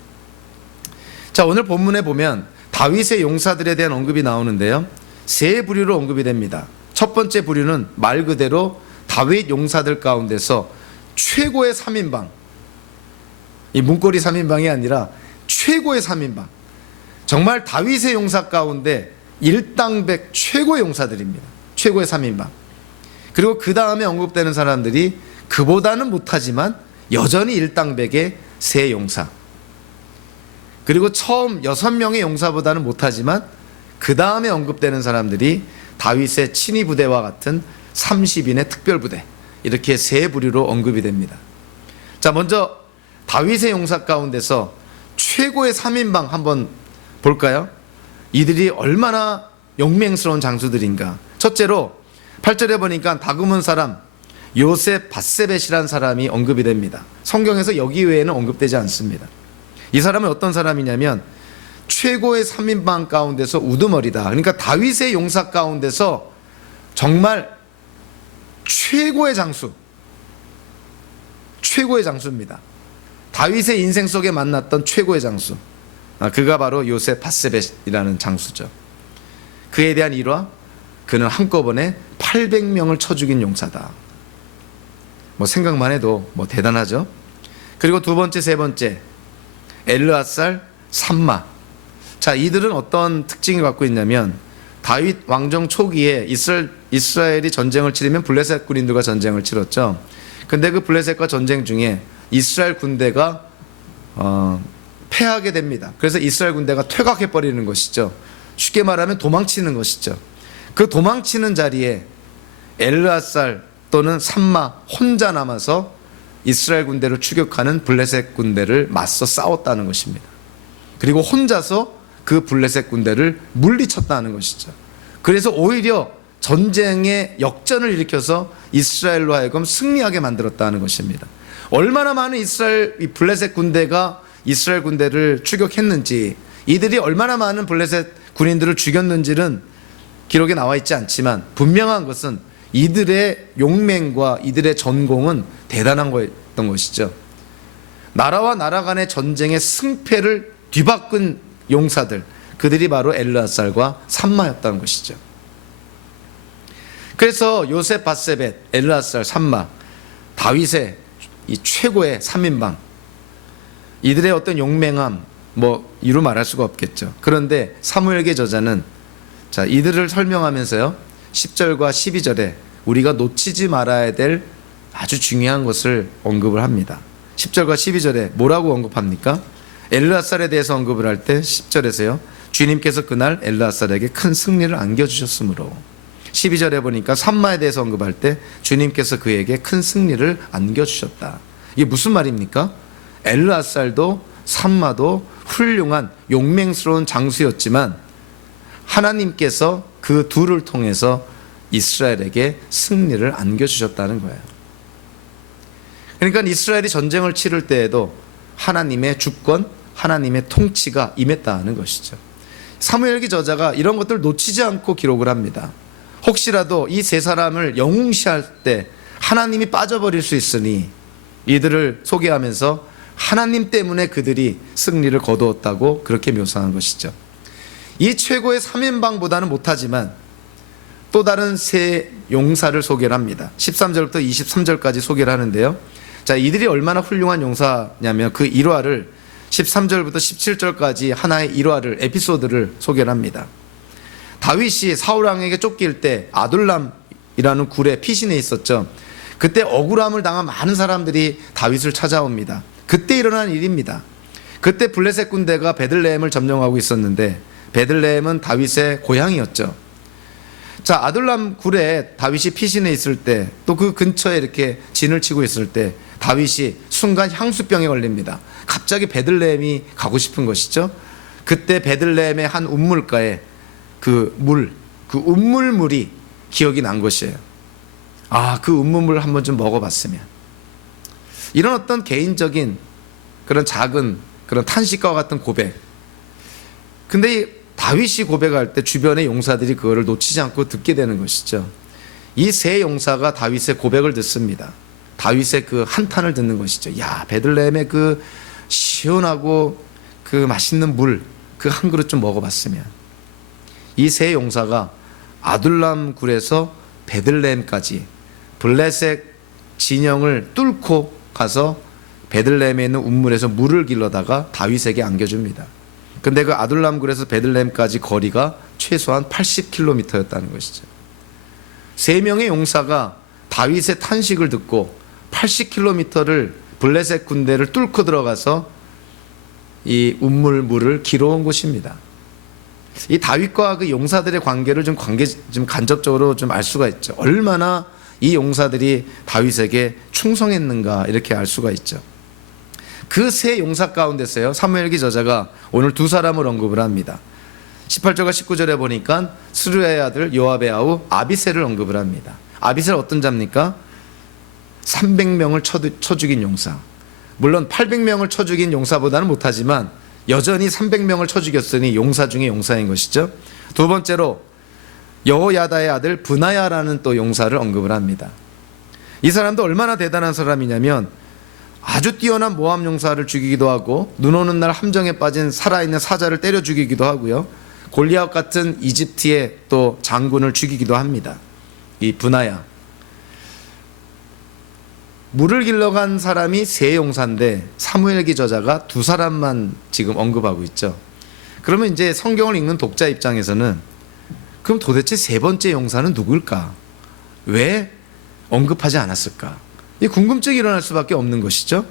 자, 오늘 본문에 보면 다윗의 용사들에 대한 언급이 나오는데요, 세 부류로 언급이 됩니다. 첫 번째 부류는 말 그대로 다윗 용사들 가운데서 최고의 3인방, 이 문고리 3인방이 아니라 최고의 3인방, 정말 다윗의 용사 가운데 일당백 최고의 용사들입니다. 최고의 3인방. 그리고 그 다음에 언급되는 사람들이 그보다는 못하지만 여전히 일당백의 세 용사, 그리고 처음 6명의 용사보다는 못하지만 그 다음에 언급되는 사람들이 다윗의 친위 부대와 같은 30인의 특별부대, 이렇게 세 부류로 언급이 됩니다. 자, 먼저 다윗의 용사 가운데서 최고의 3인방 한번 볼까요? 이들이 얼마나 용맹스러운 장수들인가. 첫째로 8절에 보니까 다그문 사람 요셉 바세벳이라는 사람이 언급이 됩니다. 성경에서 여기 외에는 언급되지 않습니다. 이 사람은 어떤 사람이냐면 최고의 3인방 가운데서 우두머리다. 그러니까 다윗의 용사 가운데서 정말 최고의 장수, 최고의 장수입니다. 다윗의 인생 속에 만났던 최고의 장수, 그가 바로 요셉 바세벳이라는 장수죠. 그에 대한 일화, 그는 한꺼번에 800명을 쳐 죽인 용사다. 뭐 생각만 해도 뭐 대단하죠. 그리고 두 번째, 세 번째, 엘르앗살, 삼마. 자, 이들은 어떤 특징을 갖고 있냐면 다윗 왕정 초기에 이스라엘이 전쟁을 치르면 블레셋 군인들과 전쟁을 치렀죠. 근데 그 블레셋과 전쟁 중에 이스라엘 군대가 패하게 됩니다. 그래서 이스라엘 군대가 퇴각해 버리는 것이죠. 쉽게 말하면 도망치는 것이죠. 그 도망치는 자리에 엘르앗살 또는 삼마 혼자 남아서 이스라엘 군대를 추격하는 블레셋 군대를 맞서 싸웠다는 것입니다. 그리고 혼자서 그 블레셋 군대를 물리쳤다는 것이죠. 그래서 오히려 전쟁의 역전을 일으켜서 이스라엘로 하여금 승리하게 만들었다는 것입니다. 얼마나 많은 블레셋 군대가 이스라엘 군대를 추격했는지, 이들이 얼마나 많은 블레셋 군인들을 죽였는지는 기록에 나와 있지 않지만 분명한 것은 이들의 용맹과 이들의 전공은 대단한 거였던 것이죠. 나라와 나라 간의 전쟁의 승패를 뒤바꾼 용사들, 그들이 바로 엘르아살과 삼마였다는 것이죠. 그래서 요셉, 바세벳, 엘르아살, 삼마, 다윗의 이 최고의 3인방, 이들의 어떤 용맹함, 이루 말할 수가 없겠죠. 그런데 사무엘기 저자는 이들을 설명하면서요, 10절과 12절에 우리가 놓치지 말아야 될 아주 중요한 것을 언급을 합니다. 10절과 12절에 뭐라고 언급합니까? 엘르아살에 대해서 언급을 할 때 10절에서요, 주님께서 그날 엘르아살에게 큰 승리를 안겨주셨으므로, 12절에 보니까 삼마에 대해서 언급할 때 주님께서 그에게 큰 승리를 안겨주셨다. 이게 무슨 말입니까? 엘르아살도 삼마도 훌륭한 용맹스러운 장수였지만 하나님께서 그 둘을 통해서 이스라엘에게 승리를 안겨주셨다는 거예요. 그러니까 이스라엘이 전쟁을 치를 때에도 하나님의 주권, 하나님의 통치가 임했다는 것이죠. 사무엘기 저자가 이런 것들을 놓치지 않고 기록을 합니다. 혹시라도 이 세 사람을 영웅시할 때 하나님이 빠져버릴 수 있으니 이들을 소개하면서 하나님 때문에 그들이 승리를 거두었다고 그렇게 묘사한 것이죠. 이 최고의 3인방보다는 못하지만 또 다른 세 용사를 소개를 합니다. 13절부터 23절까지 소개를 하는데요. 이들이 얼마나 훌륭한 용사냐면 그 일화를 13절부터 17절까지 하나의 일화를, 에피소드를 소개를 합니다. 다윗이 사울왕에게 쫓길 때 아둘람이라는 굴에 피신해 있었죠. 그때 억울함을 당한 많은 사람들이 다윗을 찾아옵니다. 그때 일어난 일입니다. 그때 블레셋 군대가 베들레헴을 점령하고 있었는데 베들레헴은 다윗의 고향이었죠. 아둘람 굴에 다윗이 피신해 있을 때, 또 그 근처에 이렇게 진을 치고 있을 때 다윗이 순간 향수병에 걸립니다. 갑자기 베들레헴이 가고 싶은 것이죠. 그때 베들레헴의 한 운물가에 그 운물물이 기억이 난 것이에요. 그 운물물을 한번 좀 먹어봤으면. 이런 어떤 개인적인 그런 작은 그런 탄식과 같은 고백. 근데 다윗이 고백할 때 주변의 용사들이 그거를 놓치지 않고 듣게 되는 것이죠. 이 세 용사가 다윗의 고백을 듣습니다. 다윗의 그 한탄을 듣는 것이죠. 베들레헴의 그 시원하고 그 맛있는 물, 그 한 그릇 좀 먹어봤으면. 이 세 용사가 아둘람 굴에서 베들레헴까지 블레셋 진영을 뚫고 가서 베들레헴에 있는 운물에서 물을 길러다가 다윗에게 안겨줍니다. 근데 그 아둘람 굴에서 베들레헴까지 거리가 최소한 80km였다는 것이죠. 세 명의 용사가 다윗의 탄식을 듣고 80km를 블레셋 군대를 뚫고 들어가서 이 운물물을 길어온 곳입니다. 이 다윗과 그 용사들의 관계를 좀 간접적으로 좀 알 수가 있죠. 얼마나 이 용사들이 다윗에게 충성했는가 이렇게 알 수가 있죠. 그 세 용사 가운데서요, 사무엘기 저자가 오늘 두 사람을 언급을 합니다. 18절과 19절에 보니까 스루야의 아들 요압의 아우 아비셀을 언급을 합니다. 아비셀 어떤 자입니까? 300명을 쳐 죽인 용사. 물론 800명을 쳐 죽인 용사보다는 못하지만 여전히 300명을 쳐 죽였으니 용사 중에 용사인 것이죠. 두 번째로 여호야다의 아들 브나야라는 또 용사를 언급을 합니다. 이 사람도 얼마나 대단한 사람이냐면 아주 뛰어난 모함 용사를 죽이기도 하고 눈 오는 날 함정에 빠진 살아있는 사자를 때려 죽이기도 하고요, 골리앗 같은 이집트의 또 장군을 죽이기도 합니다. 이 브나야, 물을 길러간 사람이 세 용사인데 사무엘기 저자가 두 사람만 지금 언급하고 있죠. 그러면 이제 성경을 읽는 독자 입장에서는 그럼 도대체 세 번째 용사는 누굴까? 왜 언급하지 않았을까? 이 궁금증이 일어날 수밖에 없는 것이죠.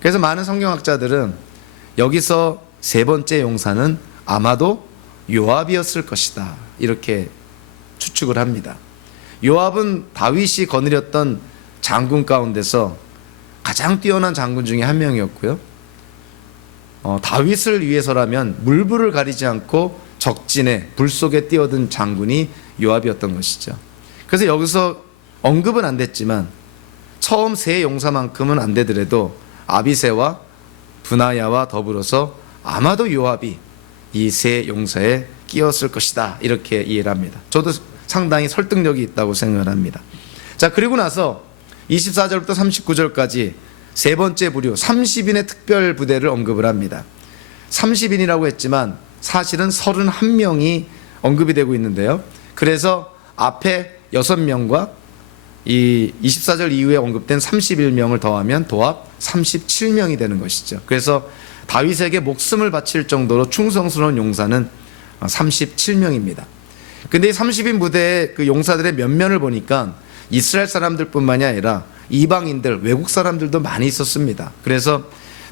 그래서 많은 성경학자들은 여기서 세 번째 용사는 아마도 요압이었을 것이다 이렇게 추측을 합니다. 요압은 다윗이 거느렸던 장군 가운데서 가장 뛰어난 장군 중에 한 명이었고요. 다윗을 위해서라면 물불을 가리지 않고 적진에 불 속에 뛰어든 장군이 요압이었던 것이죠. 그래서 여기서 언급은 안 됐지만 처음 세 용사만큼은 안 되더라도 아비새와 브나야와 더불어서 아마도 요압이 이 세 용사에 끼었을 것이다, 이렇게 이해를 합니다. 저도 상당히 설득력이 있다고 생각을 합니다. 자, 그리고 나서 24절부터 39절까지 세 번째 부류 30인의 특별 부대를 언급을 합니다. 30인이라고 했지만 사실은 31명이 언급이 되고 있는데요. 그래서 앞에 6명과 이 24절 이후에 언급된 31명을 더하면 도합 37명이 되는 것이죠. 그래서 다윗에게 목숨을 바칠 정도로 충성스러운 용사는 37명입니다. 근데 이 30인 부대의 그 용사들의 면면을 보니까 이스라엘 사람들뿐만이 아니라 이방인들, 외국 사람들도 많이 있었습니다. 그래서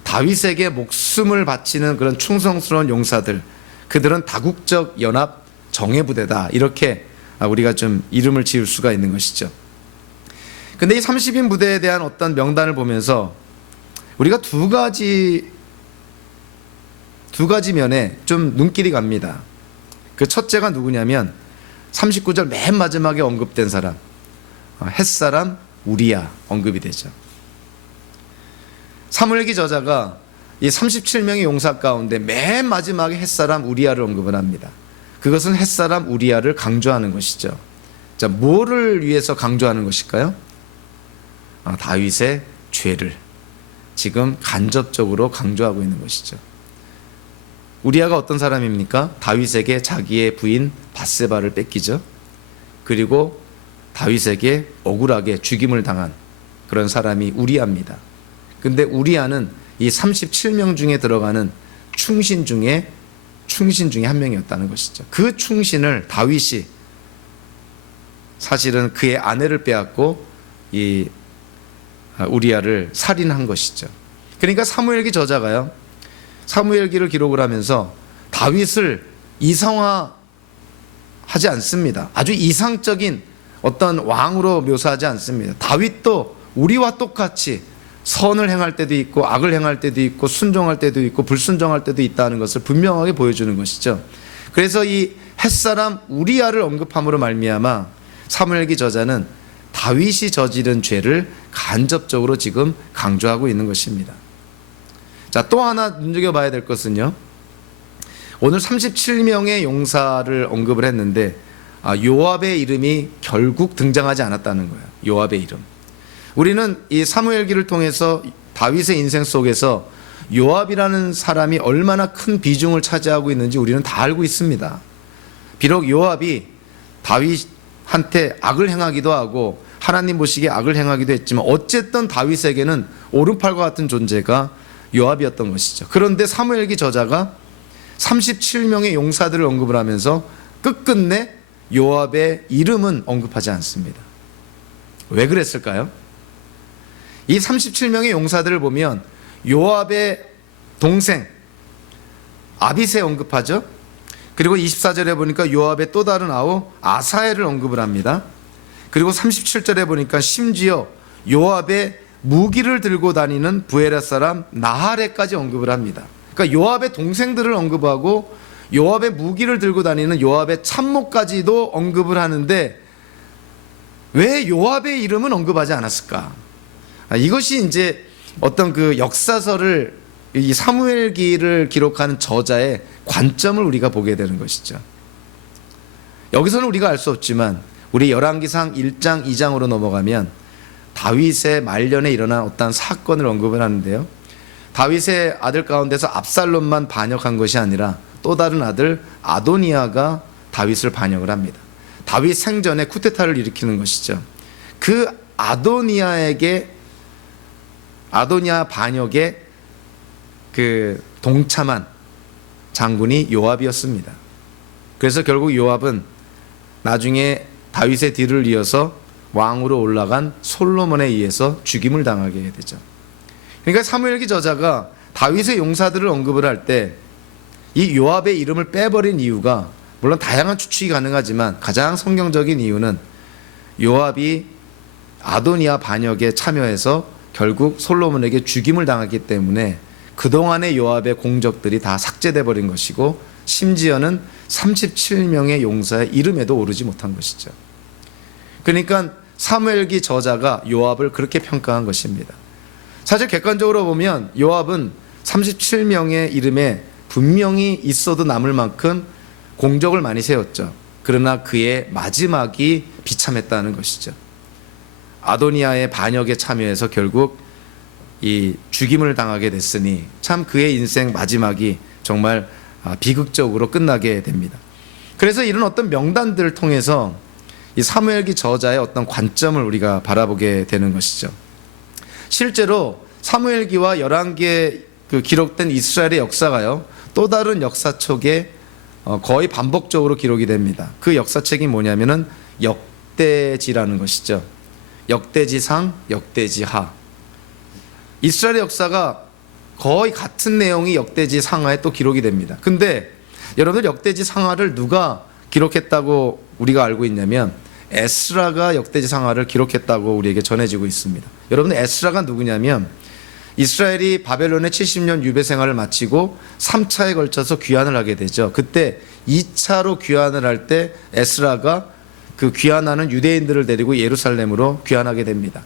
다윗에게 목숨을 바치는 그런 충성스러운 용사들, 그들은 다국적 연합 정예부대다, 이렇게 우리가 좀 이름을 지을 수가 있는 것이죠. 근데 이 30인 부대에 대한 어떤 명단을 보면서 우리가 두 가지 면에 좀 눈길이 갑니다. 그 첫째가 누구냐면 39절 맨 마지막에 언급된 사람, 햇사람 우리야 언급이 되죠. 사무엘기 저자가 이 37명의 용사 가운데 맨 마지막에 햇사람 우리야를 언급을 합니다. 그것은 햇사람 우리야를 강조하는 것이죠. 자, 뭐를 위해서 강조하는 것일까요? 다윗의 죄를 지금 간접적으로 강조하고 있는 것이죠. 우리야가 어떤 사람입니까? 다윗에게 자기의 부인 밧세바를 뺏기죠. 그리고 다윗에게 억울하게 죽임을 당한 그런 사람이 우리야입니다. 근데 우리야는 이 37명 중에 들어가는 충신 중에 한 명이었다는 것이죠. 그 충신을 다윗이 사실은 그의 아내를 빼앗고 이 우리야를 살인한 것이죠. 그러니까 사무엘기 저자가요, 사무엘기를 기록을 하면서 다윗을 이상화하지 않습니다. 아주 이상적인 어떤 왕으로 묘사하지 않습니다. 다윗도 우리와 똑같이 선을 행할 때도 있고 악을 행할 때도 있고 순종할 때도 있고 불순종할 때도 있다는 것을 분명하게 보여주는 것이죠. 그래서 이 햇사람 우리야를 언급함으로 말미암아 사무엘기 저자는 다윗이 저지른 죄를 간접적으로 지금 강조하고 있는 것입니다. 자, 또 하나 눈여겨봐야 될 것은요, 오늘 37명의 용사를 언급을 했는데 요압의 이름이 결국 등장하지 않았다는 거예요. 요압의 이름. 우리는 이 사무엘기를 통해서 다윗의 인생 속에서 요압이라는 사람이 얼마나 큰 비중을 차지하고 있는지 우리는 다 알고 있습니다. 비록 요압이 다윗한테 악을 행하기도 하고 하나님 보시기에 악을 행하기도 했지만 어쨌든 다윗에게는 오른팔과 같은 존재가 요압이었던 것이죠. 그런데 사무엘기 저자가 37명의 용사들을 언급을 하면서 끝끝내 요압의 이름은 언급하지 않습니다. 왜 그랬을까요? 이 37명의 용사들을 보면 요압의 동생 아비새 언급하죠. 그리고 24절에 보니까 요압의 또 다른 아우 아사엘을 언급을 합니다. 그리고 37절에 보니까 심지어 요압의 무기를 들고 다니는 부에라 사람 나하레까지 언급을 합니다. 그러니까 요압의 동생들을 언급하고 요압의 무기를 들고 다니는 요압의 참모까지도 언급을 하는데 왜 요압의 이름은 언급하지 않았을까? 이것이 이제 어떤 그 역사서를, 이 사무엘기를 기록하는 저자의 관점을 우리가 보게 되는 것이죠. 여기서는 우리가 알 수 없지만 우리 열왕기상 1장 2장으로 넘어가면 다윗의 말년에 일어난 어떤 사건을 언급을 하는데요, 다윗의 아들 가운데서 압살롬만 반역한 것이 아니라 또 다른 아들 아도니아가 다윗을 반역을 합니다. 다윗 생전에 쿠데타를 일으키는 것이죠. 그 아도니아 반역에 그 동참한 장군이 요압이었습니다. 그래서 결국 요압은 나중에 다윗의 뒤를 이어서 왕으로 올라간 솔로몬에 의해서 죽임을 당하게 되죠. 그러니까 사무엘기 저자가 다윗의 용사들을 언급을 할 때 이 요압의 이름을 빼버린 이유가, 물론 다양한 추측이 가능하지만 가장 성경적인 이유는 요압이 아도니아 반역에 참여해서 결국 솔로몬에게 죽임을 당했기 때문에 그동안의 요압의 공적들이 다 삭제돼 버린 것이고 심지어는 37명의 용사의 이름에도 오르지 못한 것이죠. 그러니까 사무엘기 저자가 요압을 그렇게 평가한 것입니다. 사실 객관적으로 보면 요압은 37명의 이름에 분명히 있어도 남을 만큼 공적을 많이 세웠죠. 그러나 그의 마지막이 비참했다는 것이죠. 아도니아의 반역에 참여해서 결국 이 죽임을 당하게 됐으니 참 그의 인생 마지막이 정말 비극적으로 끝나게 됩니다. 그래서 이런 어떤 명단들을 통해서 이 사무엘기 저자의 어떤 관점을 우리가 바라보게 되는 것이죠. 실제로 사무엘기와 열왕기에 기록된 이스라엘의 역사가요, 또 다른 역사책에 거의 반복적으로 기록이 됩니다. 그 역사책이 뭐냐면은 역대지라는 것이죠. 역대지상, 역대지하. 이스라엘의 역사가 거의 같은 내용이 역대지 상하에 또 기록이 됩니다. 근데 여러분들 역대지 상하를 누가 기록했다고 우리가 알고 있냐면 에스라가 역대지 상하를 기록했다고 우리에게 전해지고 있습니다. 여러분 에스라가 누구냐면 이스라엘이 바벨론의 70년 유배 생활을 마치고 3차에 걸쳐서 귀환을 하게 되죠. 그때 2차로 귀환을 할 때 에스라가 그 귀환하는 유대인들을 데리고 예루살렘으로 귀환하게 됩니다.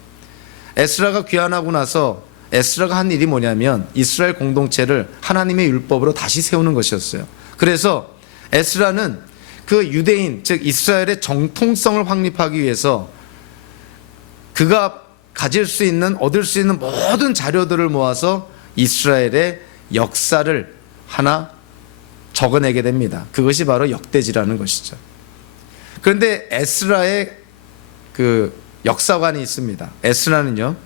에스라가 귀환하고 나서 에스라가 한 일이 뭐냐면 이스라엘 공동체를 하나님의 율법으로 다시 세우는 것이었어요. 그래서 에스라는 그 유대인, 즉 이스라엘의 정통성을 확립하기 위해서 그가 가질 수 있는, 얻을 수 있는 모든 자료들을 모아서 이스라엘의 역사를 하나 적어내게 됩니다. 그것이 바로 역대지라는 것이죠. 그런데 에스라의 그 역사관이 있습니다. 에스라는요,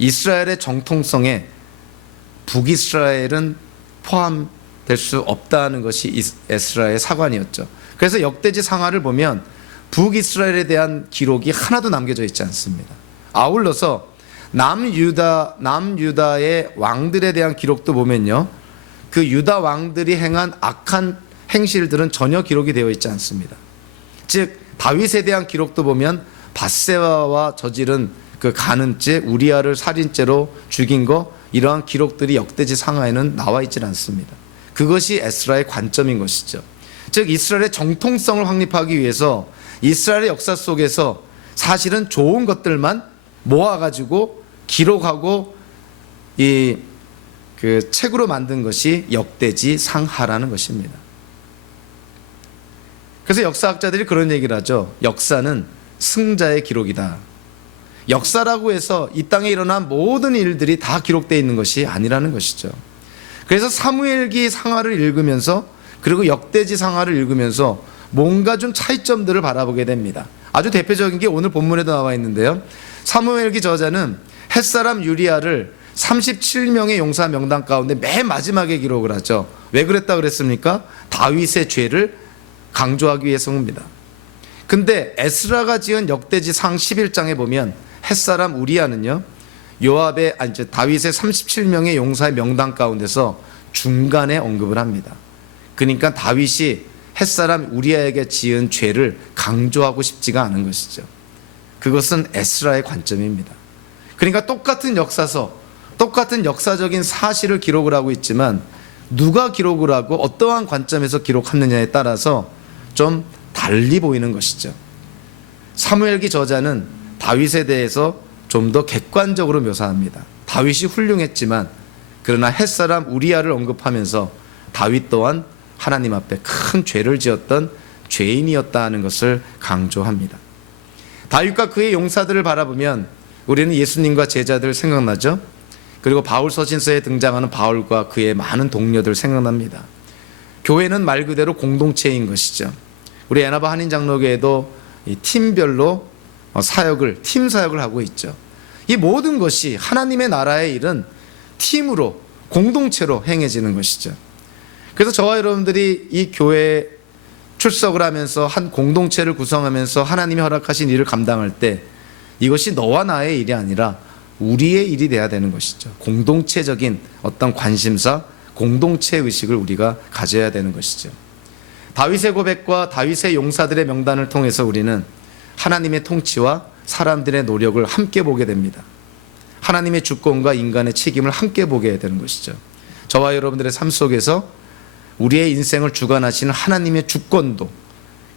이스라엘의 정통성에 북이스라엘은 포함될 수 없다는 것이 에스라의 사관이었죠. 그래서 역대지 상하를 보면 북이스라엘에 대한 기록이 하나도 남겨져 있지 않습니다. 아울러서 남유다의 왕들에 대한 기록도 보면요, 그 유다 왕들이 행한 악한 행실들은 전혀 기록이 되어 있지 않습니다. 즉 다윗에 대한 기록도 보면 밧세바와 저지른 그 간음죄, 우리아를 살인죄로 죽인 거, 이러한 기록들이 역대지 상하에는 나와 있지 않습니다. 그것이 에스라의 관점인 것이죠. 즉 이스라엘의 정통성을 확립하기 위해서 이스라엘의 역사 속에서 사실은 좋은 것들만 모아가지고 기록하고 그 책으로 만든 것이 역대지 상하라는 것입니다. 그래서 역사학자들이 그런 얘기를 하죠. 역사는 승자의 기록이다. 역사라고 해서 이 땅에 일어난 모든 일들이 다 기록되어 있는 것이 아니라는 것이죠. 그래서 사무엘기 상하를 읽으면서 그리고 역대지 상하를 읽으면서 뭔가 좀 차이점들을 바라보게 됩니다. 아주 대표적인 게 오늘 본문에도 나와 있는데요. 사무엘기 저자는 햇사람 유리아를 37명의 용사 명단 가운데 맨 마지막에 기록을 하죠. 왜 그랬다 그랬습니까? 다윗의 죄를 강조하기 위해서입니다. 근데 에스라가 지은 역대지 상 11장에 보면 햇사람 우리아는요, 다윗의 37명의 용사의 명단 가운데서 중간에 언급을 합니다. 그러니까 다윗이 햇사람 우리아에게 지은 죄를 강조하고 싶지가 않은 것이죠. 그것은 에스라의 관점입니다. 그러니까 똑같은 역사서, 똑같은 역사적인 사실을 기록을 하고 있지만 누가 기록을 하고 어떠한 관점에서 기록하느냐에 따라서 좀 달리 보이는 것이죠. 사무엘기 저자는 다윗에 대해서 좀 더 객관적으로 묘사합니다. 다윗이 훌륭했지만 그러나 햇사람 우리아를 언급하면서 다윗 또한 하나님 앞에 큰 죄를 지었던 죄인이었다 하는 것을 강조합니다. 다윗과 그의 용사들을 바라보면 우리는 예수님과 제자들 생각나죠? 그리고 바울 서신서에 등장하는 바울과 그의 많은 동료들 생각납니다. 교회는 말 그대로 공동체인 것이죠. 우리 애나바 한인장로교회도 팀별로 팀 사역을 하고 있죠. 이 모든 것이 하나님의 나라의 일은 팀으로, 공동체로 행해지는 것이죠. 그래서 저와 여러분들이 이 교회에 출석을 하면서 한 공동체를 구성하면서 하나님이 허락하신 일을 감당할 때 이것이 너와 나의 일이 아니라 우리의 일이 돼야 되는 것이죠. 공동체적인 어떤 관심사, 공동체 의식을 우리가 가져야 되는 것이죠. 다윗의 고백과 다윗의 용사들의 명단을 통해서 우리는 하나님의 통치와 사람들의 노력을 함께 보게 됩니다. 하나님의 주권과 인간의 책임을 함께 보게 되는 것이죠. 저와 여러분들의 삶 속에서 우리의 인생을 주관하시는 하나님의 주권도,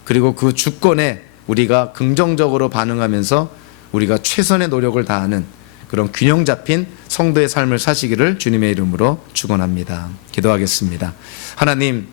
그리고 그 주권에 우리가 긍정적으로 반응하면서 우리가 최선의 노력을 다하는 그런 균형 잡힌 성도의 삶을 사시기를 주님의 이름으로 축원합니다. 기도하겠습니다. 하나님,